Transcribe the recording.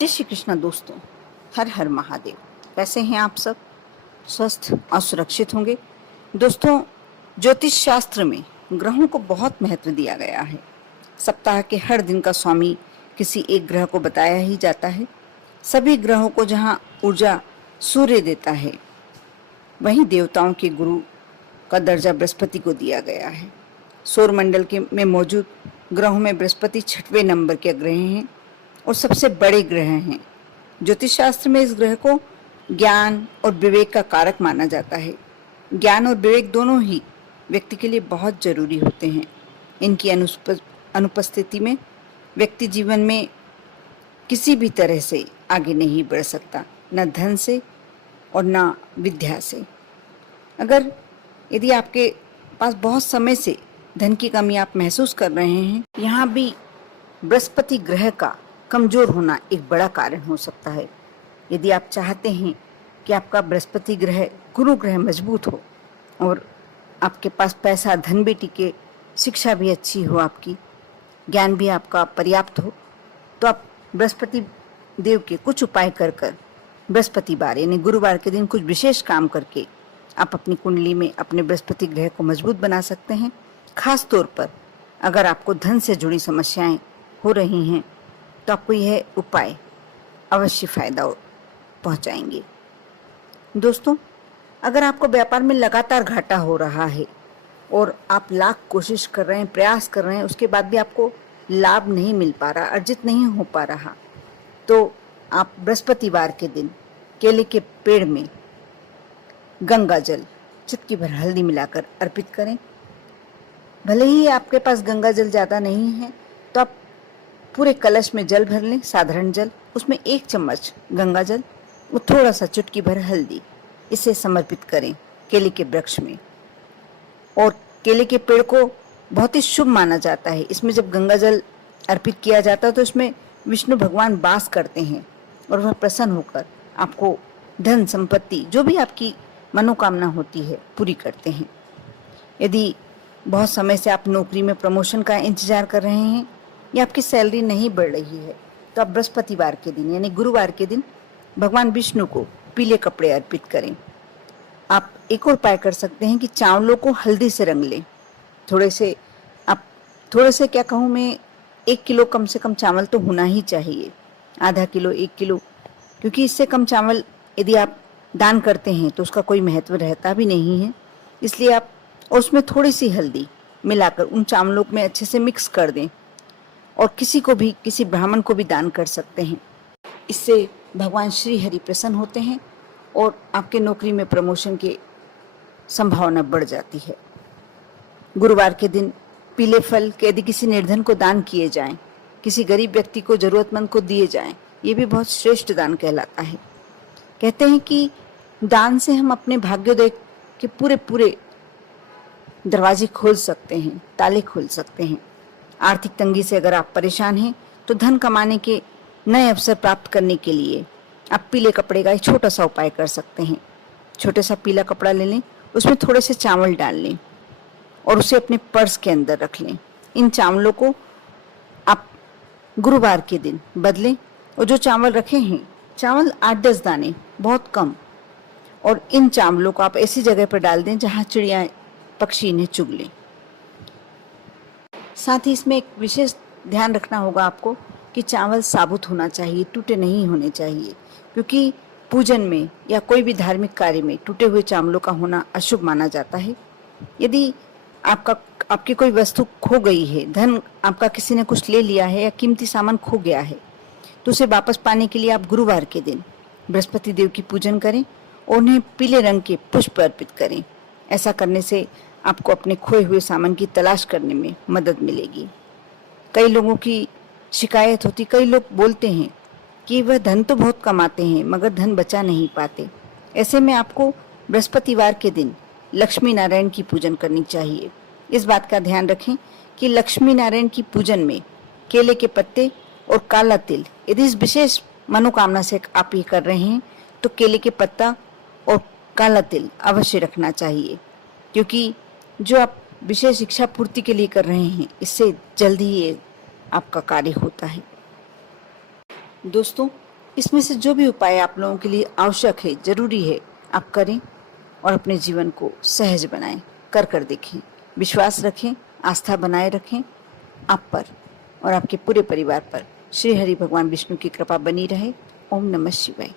जय श्री कृष्ण दोस्तों। हर हर महादेव। कैसे हैं आप सब? स्वस्थ और सुरक्षित होंगे। दोस्तों, ज्योतिष शास्त्र में ग्रहों को बहुत महत्व दिया गया है। सप्ताह के हर दिन का स्वामी किसी एक ग्रह को बताया ही जाता है। सभी ग्रहों को जहां ऊर्जा सूर्य देता है, वहीं देवताओं के गुरु का दर्जा बृहस्पति को दिया गया है। सौर मंडल के में मौजूद ग्रहों में बृहस्पति 6वें नंबर के ग्रह हैं और सबसे बड़े ग्रह हैं। ज्योतिष शास्त्र में इस ग्रह को ज्ञान और विवेक का कारक माना जाता है। ज्ञान और विवेक दोनों ही व्यक्ति के लिए बहुत जरूरी होते हैं। इनकी अनुपस्थिति में व्यक्ति जीवन में किसी भी तरह से आगे नहीं बढ़ सकता, न धन से और न विद्या से। अगर यदि आपके पास बहुत समय से धन की कमी आप महसूस कर रहे हैं, यहाँ भी बृहस्पति ग्रह का कमजोर होना एक बड़ा कारण हो सकता है। यदि आप चाहते हैं कि आपका बृहस्पति ग्रह गुरु ग्रह मजबूत हो और आपके पास पैसा धन भी टिके, शिक्षा भी अच्छी हो, आपकी ज्ञान भी आपका पर्याप्त हो, तो आप बृहस्पति देव के कुछ उपाय कर बृहस्पतिवार यानी गुरुवार के दिन कुछ विशेष काम करके आप अपनी कुंडली में अपने बृहस्पति ग्रह को मजबूत बना सकते हैं। खास तौर पर अगर आपको धन से जुड़ी समस्याएं हो रही हैं तो आपको यह उपाय अवश्य फायदा पहुंचाएंगे। दोस्तों, अगर आपको व्यापार में लगातार घाटा हो रहा है और आप लाख कोशिश कर रहे हैं, प्रयास कर रहे हैं, उसके बाद भी आपको लाभ नहीं मिल पा रहा, अर्जित नहीं हो पा रहा, तो आप बृहस्पतिवार के दिन केले के पेड़ में गंगा जल चुटकी भर हल्दी मिलाकर अर्पित करें। भले ही आपके पास गंगा जल ज़्यादा नहीं है तो आप पूरे कलश में जल भर लें, साधारण जल, उसमें 1 चम्मच गंगा जल और थोड़ा सा चुटकी भर हल्दी, इसे समर्पित करें केले के वृक्ष में। और केले के पेड़ को बहुत ही शुभ माना जाता है। इसमें जब गंगा जल अर्पित किया जाता है तो इसमें विष्णु भगवान वास करते हैं और वह प्रसन्न होकर आपको धन संपत्ति जो भी आपकी मनोकामना होती है पूरी करते हैं। यदि बहुत समय से आप नौकरी में प्रमोशन का इंतजार कर रहे हैं या आपकी सैलरी नहीं बढ़ रही है, तो आप बृहस्पतिवार के दिन यानी गुरुवार के दिन भगवान विष्णु को पीले कपड़े अर्पित करें। आप एक और उपाय कर सकते हैं कि चावलों को हल्दी से रंग लें। थोड़े से क्या कहूँ मैं, 1 किलो कम से कम चावल तो होना ही चाहिए, आधा किलो, 1 किलो, क्योंकि इससे कम चावल यदि आप दान करते हैं तो उसका कोई महत्व रहता भी नहीं है। इसलिए आप उसमें थोड़ी सी हल्दी मिलाकर उन चावलों में अच्छे से मिक्स कर दें और किसी ब्राह्मण को भी दान कर सकते हैं। इससे भगवान श्री हरि प्रसन्न होते हैं और आपके नौकरी में प्रमोशन की संभावना बढ़ जाती है। गुरुवार के दिन पीले फल के यदि किसी निर्धन को दान किए जाएं, किसी गरीब व्यक्ति को, जरूरतमंद को दिए जाएं, ये भी बहुत श्रेष्ठ दान कहलाता है। कहते हैं कि दान से हम अपने भाग्योदय के पूरे दरवाजे खोल सकते हैं, ताले खोल सकते हैं। आर्थिक तंगी से अगर आप परेशान हैं तो धन कमाने के नए अवसर प्राप्त करने के लिए आप पीले कपड़े का एक छोटा सा उपाय कर सकते हैं। छोटा सा पीला कपड़ा ले लें, उसमें थोड़े से चावल डाल लें और उसे अपने पर्स के अंदर रख लें। इन चावलों को आप गुरुवार के दिन बदलें और जो चावल रखे हैं, चावल 8-10 दाने, बहुत कम, और इन चावलों को आप ऐसी जगह पर डाल दें जहां चिड़िया पक्षी इन्हें चुग लें। साथ ही इसमें एक विशेष ध्यान रखना होगा आपको कि चावल साबुत होना चाहिए, टूटे नहीं होने चाहिए, क्योंकि पूजन में या कोई भी धार्मिक कार्य में टूटे हुए चावलों का होना अशुभ माना जाता है। यदि आपकी कोई वस्तु खो गई है, धन आपका किसी ने कुछ ले लिया है या कीमती सामान खो गया है, तो उसे वापस पाने के लिए आप गुरुवार के दिन बृहस्पति देव की पूजन करें और उन्हें पीले रंग के पुष्प अर्पित करें। ऐसा करने से आपको अपने खोए हुए सामान की तलाश करने में मदद मिलेगी। कई लोगों की शिकायत होती, कई लोग बोलते हैं कि वह धन तो बहुत कमाते हैं मगर धन बचा नहीं पाते। ऐसे में आपको बृहस्पतिवार के दिन लक्ष्मी नारायण की पूजन करनी चाहिए। इस बात का ध्यान रखें कि लक्ष्मी नारायण की पूजन में केले के पत्ते और काला तिल, यदि इस विशेष मनोकामना से आप ये कर रहे हैं तो केले के पत्ता और काला तिल अवश्य रखना चाहिए, क्योंकि जो आप विशेष इच्छा पूर्ति के लिए कर रहे हैं, इससे जल्दी ही आपका कार्य होता है। दोस्तों, इसमें से जो भी उपाय आप लोगों के लिए आवश्यक है, जरूरी है, आप करें और अपने जीवन को सहज बनाएं, कर देखें। विश्वास रखें, आस्था बनाए रखें। आप पर और आपके पूरे परिवार पर श्री हरि भगवान विष्णु की कृपा बनी रहे। ओम नमः शिवाय।